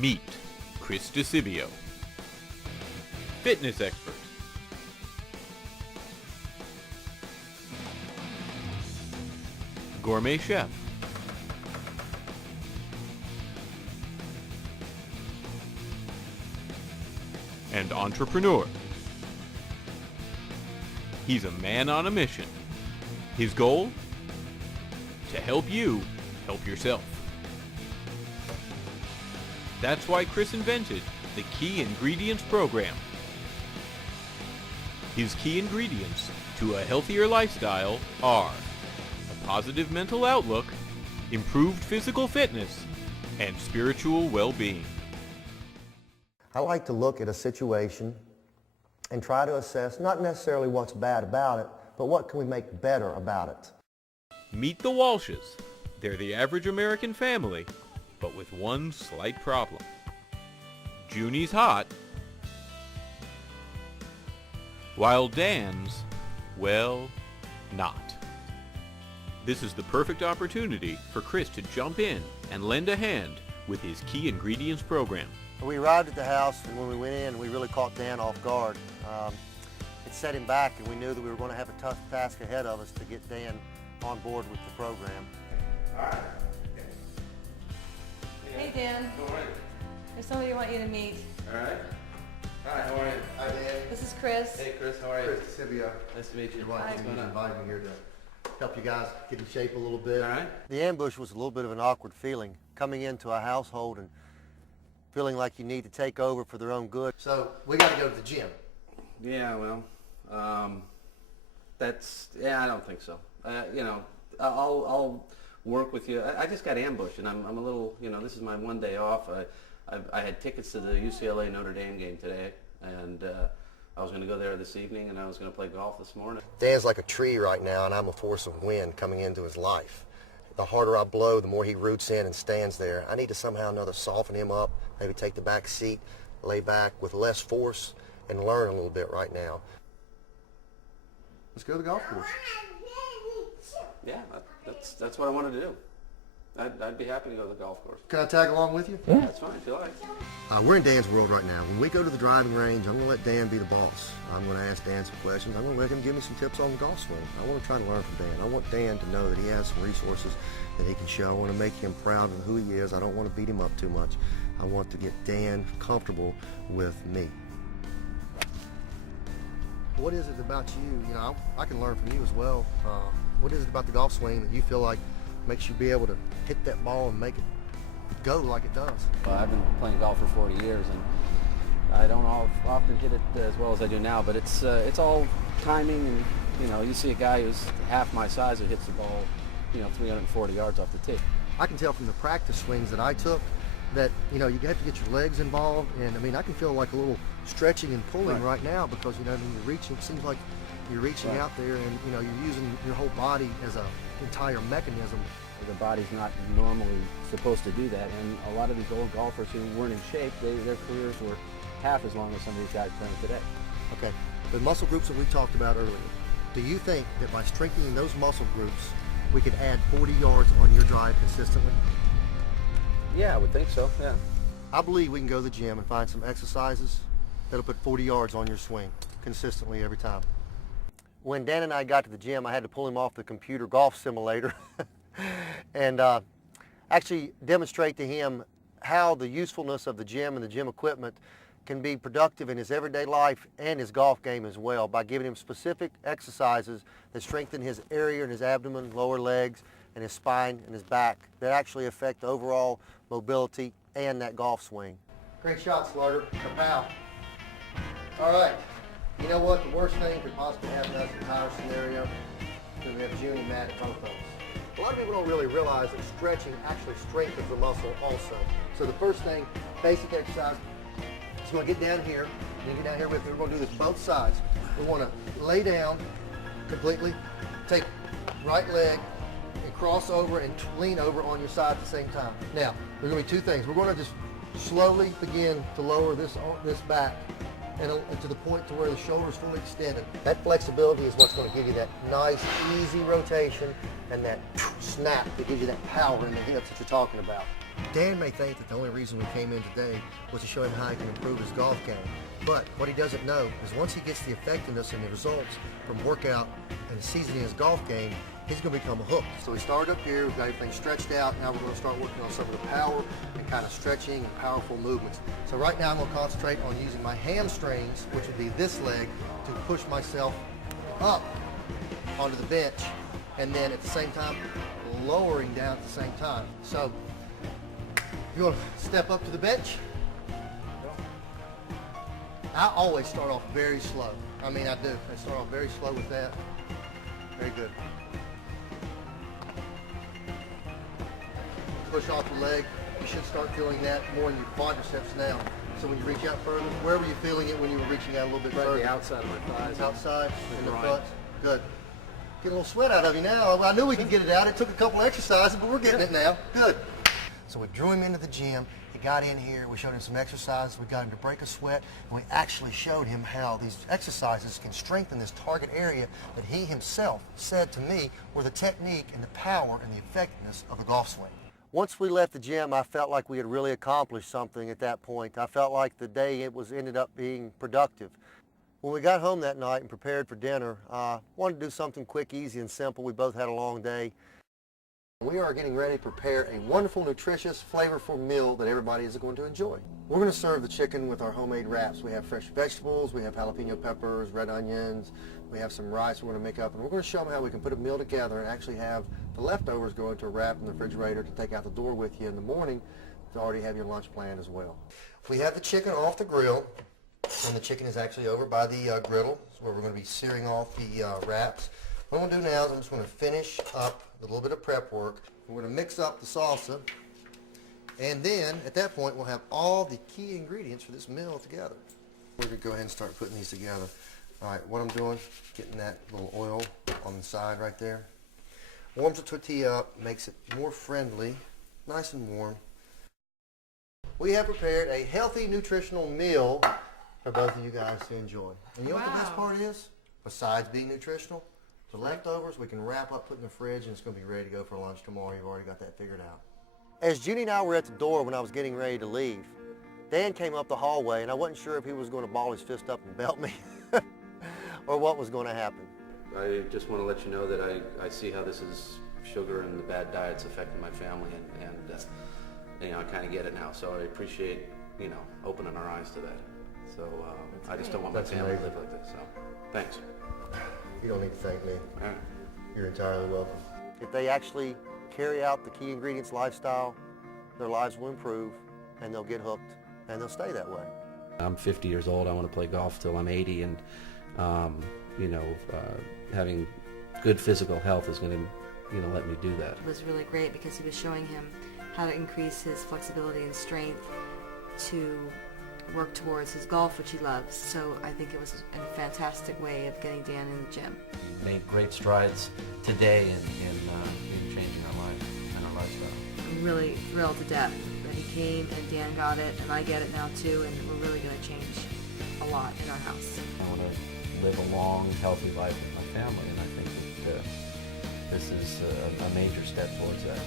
Meet Chris Disibbio, fitness expert. Gourmet chef. And entrepreneur. He's a man on a mission. His goal? To help you help yourself. That's why Chris invented the Key Ingredients program. His key ingredients to a healthier lifestyle are a positive mental outlook, improved physical fitness, and spiritual well-being. I like to look at a situation and try to assess not necessarily what's bad about it, but what can we make better about it. Meet the Walshes. They're the average American family, but with one slight problem. Junie's hot, while Dan's, well, not. This is the perfect opportunity for Chris to jump in and lend a hand with his Key Ingredients program. We arrived at the house, and when we went in, we really caught Dan off guard. It set him back, and we knew that we were going to have a tough task ahead of us to get Dan on board with the program. All right. Hey, Dan. How are you? There's somebody I want you to meet. All right. Hi, how are you? Hi, Dan. This is Chris. Hey, Chris, how are you? Chris Disibbio. Nice to meet you. Your wife What's going on? invited me here to help you guys get in shape a little bit. All right. The ambush was a little bit of an awkward feeling, coming into a household and feeling like you need to take over for their own good. So we got to go to the gym. Yeah, well, I don't think so. I'll work with you. I just got ambushed, and I'm a little, this is my one day off. I had tickets to the UCLA Notre Dame game today, and I was going to go there this evening, and I was going to play golf this morning. Dan's like a tree right now, and I'm a force of wind coming into his life. The harder I blow, the more he roots in and stands there. I need to somehow or another soften him up, maybe take the back seat, lay back with less force, and learn a little bit right now. Let's go to the golf course. Yeah, that's what I want to do. I'd be happy to go to the golf course. Can I tag along with you? Yeah, that's fine if you like. We're in Dan's world right now. When we go to the driving range, I'm going to let Dan be the boss. I'm going to ask Dan some questions. I'm going to let him give me some tips on the golf swing. I want to try to learn from Dan. I want Dan to know that he has some resources that he can show. I want to make him proud of who he is. I don't want to beat him up too much. I want to get Dan comfortable with me. What is it about you? I can learn from you as well. What is it about the golf swing that you feel like makes you be able to hit that ball and make it go like it does? Well, I've been playing golf for 40 years, and I don't often hit it as well as I do now, but it's all timing, and you see a guy who's half my size who hits the ball 340 yards off the tee. I can tell from the practice swings that I took that you have to get your legs involved, and I can feel like a little stretching and pulling right now because when you're reaching, it seems like you're reaching out there, and you're using your whole body as an entire mechanism. The body's not normally supposed to do that, and a lot of these old golfers who weren't in shape, their careers were half as long as some of these guys playing today. Okay, the muscle groups that we talked about earlier, do you think that by strengthening those muscle groups, we could add 40 yards on your drive consistently? Yeah, I would think so, yeah. I believe we can go to the gym and find some exercises that'll put 40 yards on your swing consistently every time. When Dan and I got to the gym, I had to pull him off the computer golf simulator and actually demonstrate to him how the usefulness of the gym and the gym equipment can be productive in his everyday life and his golf game as well by giving him specific exercises that strengthen his area in his abdomen, lower legs, and his spine and his back that actually affect overall mobility and that golf swing. Great shot, Slugger. Kapow. All right. You know what? The worst thing could possibly happen to us in our scenario is we have Junie mad at both of us. A lot of people don't really realize that stretching actually strengthens the muscle also. So the first thing, basic exercise, is going to get down here. You get down here with me. We're going to do this both sides. We want to lay down completely, take right leg, and cross over and lean over on your side at the same time. Now, there's going to be two things. We're going to just slowly begin to lower this back and to the point to where the shoulder is fully extended. That flexibility is what's going to give you that nice, easy rotation and that snap that gives you that power in the hips that you're talking about. Dan may think that the only reason we came in today was to show him how he can improve his golf game. But what he doesn't know is once he gets the effectiveness and the results from workout and seasoning his golf game, he's going to become hooked. So we started up here, we've got everything stretched out. Now we're going to start working on some of the power and kind of stretching and powerful movements. So right now I'm going to concentrate on using my hamstrings, which would be this leg, to push myself up onto the bench, and then at the same time lowering down at the same time. So you're going to step up to the bench. I always start off very slow. I mean, I do. I start off very slow with that. Very good. Push off the leg. You should start feeling that more in your quadriceps now. So when you reach out further, where were you feeling it when you were reaching out a little bit further? The outside of my thighs. Outside, in the groin. front. Good. Get a little sweat out of you now. I knew we could get it out. It took a couple exercises, but we're getting it now. Good. So we drew him into the gym. He got in here. We showed him some exercises. We got him to break a sweat. And we actually showed him how these exercises can strengthen this target area that he himself said to me were the technique and the power and the effectiveness of the golf swing. Once we left the gym, I felt like we had really accomplished something at that point. I felt like the day ended up being productive. When we got home that night and prepared for dinner, I wanted to do something quick, easy, and simple. We both had a long day. We are getting ready to prepare a wonderful, nutritious, flavorful meal that everybody is going to enjoy. We're going to serve the chicken with our homemade wraps. We have fresh vegetables, we have jalapeno peppers, red onions, we have some rice we're going to make up, and we're going to show them how we can put a meal together and actually have the leftovers go into a wrap in the refrigerator to take out the door with you in the morning to already have your lunch planned as well. We have the chicken off the grill, and the chicken is actually over by the griddle, where we're going to be searing off the wraps. What I'm going to do now is I'm just going to finish up a little bit of prep work. We're going to mix up the salsa, and then at that point we'll have all the key ingredients for this meal together. We're going to go ahead and start putting these together. All right, what I'm doing, getting that little oil on the side right there. Warms the tortilla up, makes it more friendly, nice and warm. We have prepared a healthy, nutritional meal for both of you guys to enjoy. And you know what the best part is? Besides being nutritional, the leftovers we can wrap up, put in the fridge, and it's going to be ready to go for lunch tomorrow. You've already got that figured out. As Judy and I were at the door when I was getting ready to leave, Dan came up the hallway, and I wasn't sure if he was going to ball his fist up and belt me or what was going to happen. I just want to let you know that I see how this is sugar and the bad diet's affecting my family, and you know, I kind of get it now. So I appreciate, you know, opening our eyes to that. So I just don't want my family to live like this. So thanks. You don't need to thank me. All right. You're entirely welcome. If they actually carry out the Key Ingredients lifestyle, their lives will improve, and they'll get hooked, and they'll stay that way. I'm 50 years old. I want to play golf till I'm 80, and you know, having good physical health is going to, you know, let me do that. It was really great because he was showing him how to increase his flexibility and strength to work towards his golf, which he loves. So I think it was a fantastic way of getting Dan in the gym. We made great strides today in changing our life and our lifestyle. I'm really thrilled to death that he came and Dan got it, and I get it now too, and we're really going to change a lot in our house. I want to live a long, healthy life with my family, and I think that this is a major step towards that.